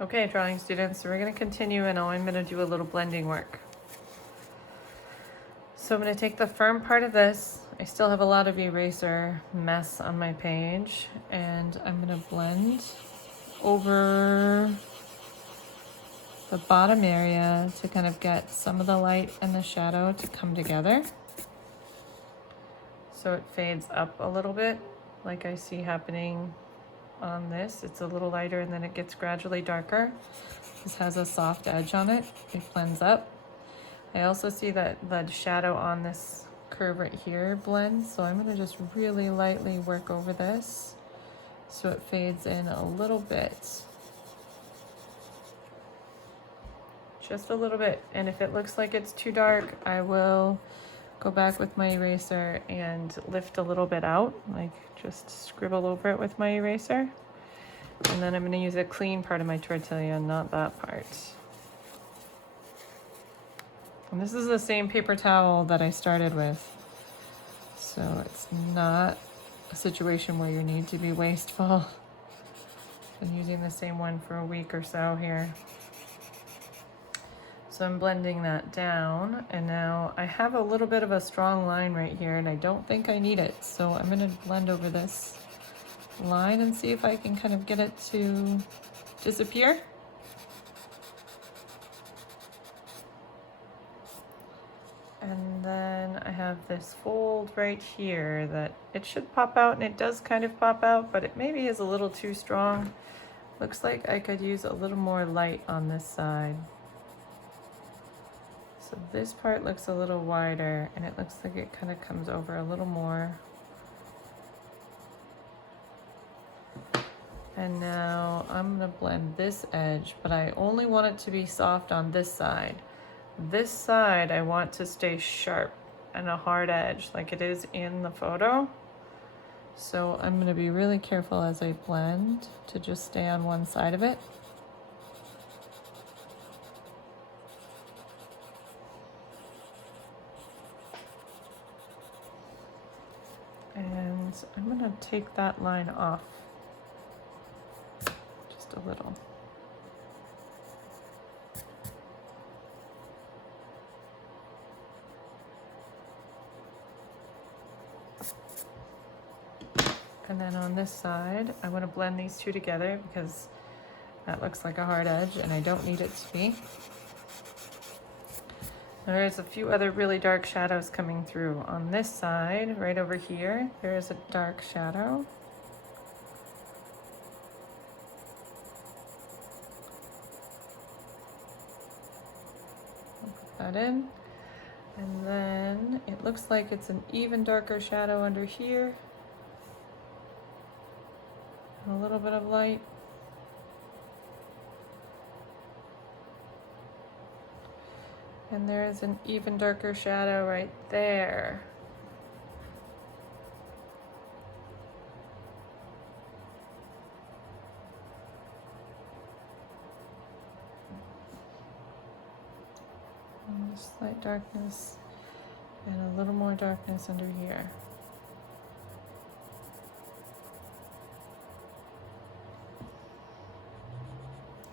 Okay, drawing students, so we're going to continue and I'm going to do a little blending work. So I'm going to take the firm part of this. I still have a lot of eraser mess on my page, and I'm going to blend over the bottom area to kind of get some of the light and the shadow to come together. So it fades up a little bit, like I see happening on this. It's a little lighter and then it gets gradually darker. This has a soft edge on it. It blends up. I also see that the shadow on this curve right here blends, so I'm going to just really lightly work over this so it fades in a little bit. Just a little bit. And if it looks like it's too dark, I will go back with my eraser and lift a little bit out, like just scribble over it with my eraser. And then I'm going to use a clean part of my tortilla, not that part. And this is the same paper towel that I started with, so it's not a situation where you need to be wasteful. Been using the same one for a week or so here. So I'm blending that down, and now I have a little bit of a strong line right here, and I don't think I need it. So I'm gonna blend over this line and see if I can kind of get it to disappear. And then I have this fold right here that it should pop out, and it does kind of pop out, but it maybe is a little too strong. Looks like I could use a little more light on this side. So this part looks a little wider, and it looks like it kind of comes over a little more. And now I'm gonna blend this edge, but I only want it to be soft on this side. This side I want to stay sharp and a hard edge like it is in the photo. So I'm gonna be really careful as I blend to just stay on one side of it. And I'm gonna take that line off just a little. And then on this side, I want to blend these two together because that looks like a hard edge and I don't need it to be. There's a few other really dark shadows coming through. On this side, right over here, there is a dark shadow. I'll put that in. And then it looks like it's an even darker shadow under here. A little bit of light. And there is an even darker shadow right there. And slight darkness and a little more darkness under here.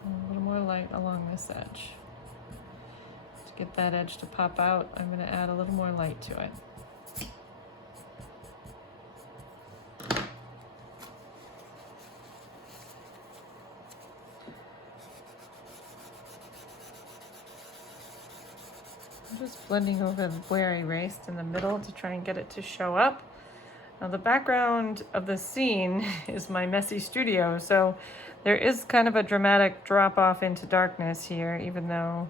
And a little more light along this edge. To get that edge to pop out, I'm going to add a little more light to it. I'm just blending over where I erased in the middle to try and get it to show up. Now the background of the scene is my messy studio, so there is kind of a dramatic drop off into darkness here, even though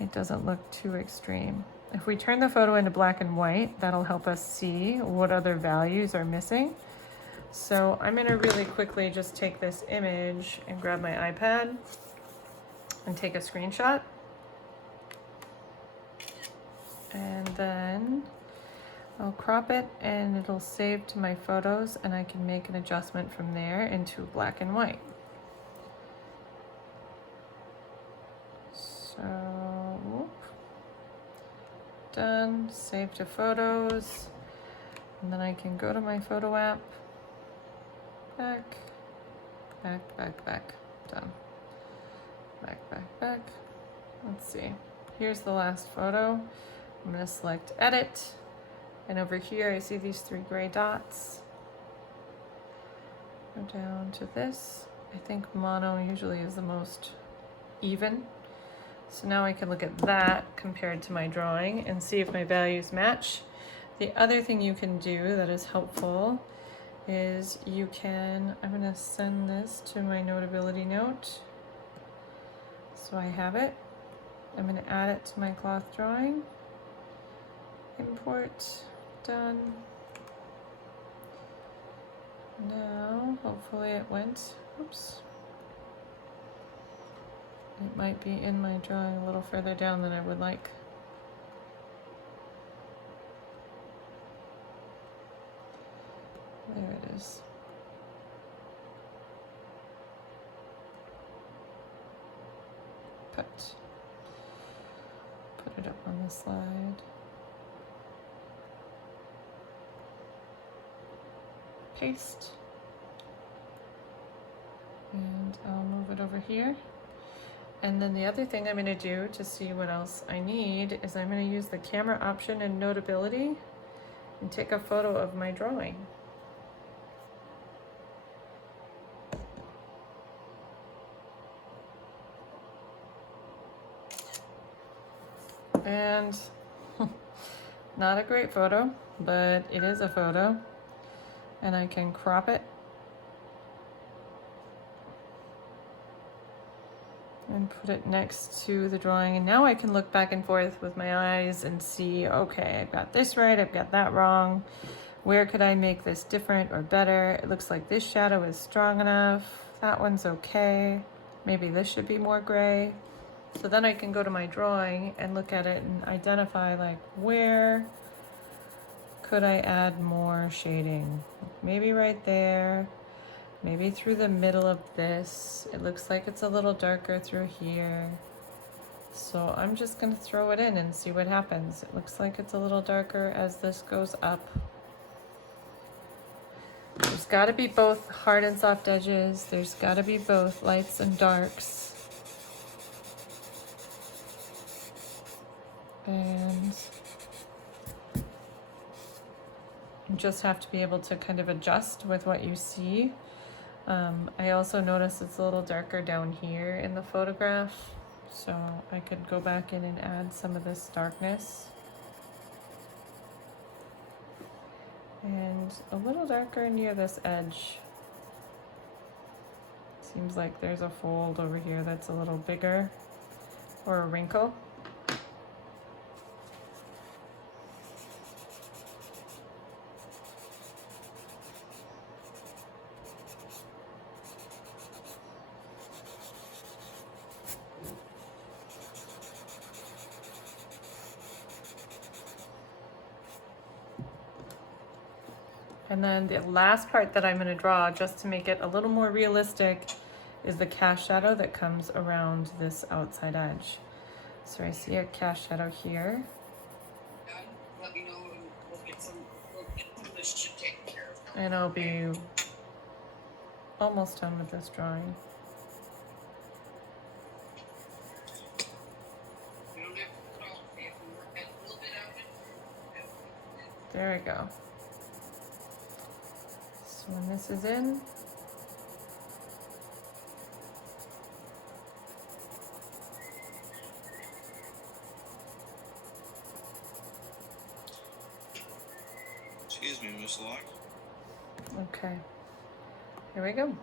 it doesn't look too extreme. If we turn the photo into black and white, that'll help us see what other values are missing. So I'm gonna really quickly just take this image and grab my iPad and take a screenshot. And then I'll crop it and it'll save to my photos, and I can make an adjustment from there into black and white. So, done, save to photos, and then I can go to my photo app, back, Back, back, back. Done. Back, back, back. Let's see. Here's the last photo. I'm going to select edit. And over here I see these 3 gray dots. Go down to this. I think mono usually is the most even. So now I can look at that compared to my drawing and see if my values match. The other thing you can do that is helpful is you can, I'm going to send this to my Notability note. So I have it. I'm going to add it to my cloth drawing. Import, done. Now, hopefully it went, oops. It might be in my drawing a little further down than I would like. There it is. Put it up on the slide. Paste. And I'll move it over here. And then the other thing I'm going to do to see what else I need is I'm going to use the camera option in Notability and take a photo of my drawing. And not a great photo, but it is a photo. And I can crop it and put it next to the drawing. And now I can look back and forth with my eyes and see, okay, I've got this right, I've got that wrong. Where could I make this different or better? It looks like this shadow is strong enough. That one's okay. Maybe this should be more gray. So then I can go to my drawing and look at it and identify like where could I add more shading? Maybe right there, maybe through the middle of this. It looks like it's a little darker through here. So I'm just gonna throw it in and see what happens. It looks like it's a little darker as this goes up. There's gotta be both hard and soft edges. There's gotta be both lights and darks. And you just have to be able to kind of adjust with what you see. I also notice it's a little darker down here in the photograph, so I could go back in and add some of this darkness. And a little darker near this edge. Seems like there's a fold over here that's a little bigger, or a wrinkle. And then the last part that I'm going to draw, just to make it a little more realistic, is the cast shadow that comes around this outside edge. So I see a cast shadow here. Let me know and we'll get some of this shit taken care of. And I'll be almost done with this drawing. We don't have to put it all. We have to work that little bit out of it. There we go. So when this is in, Excuse me, Miss Locke. okay, here we go.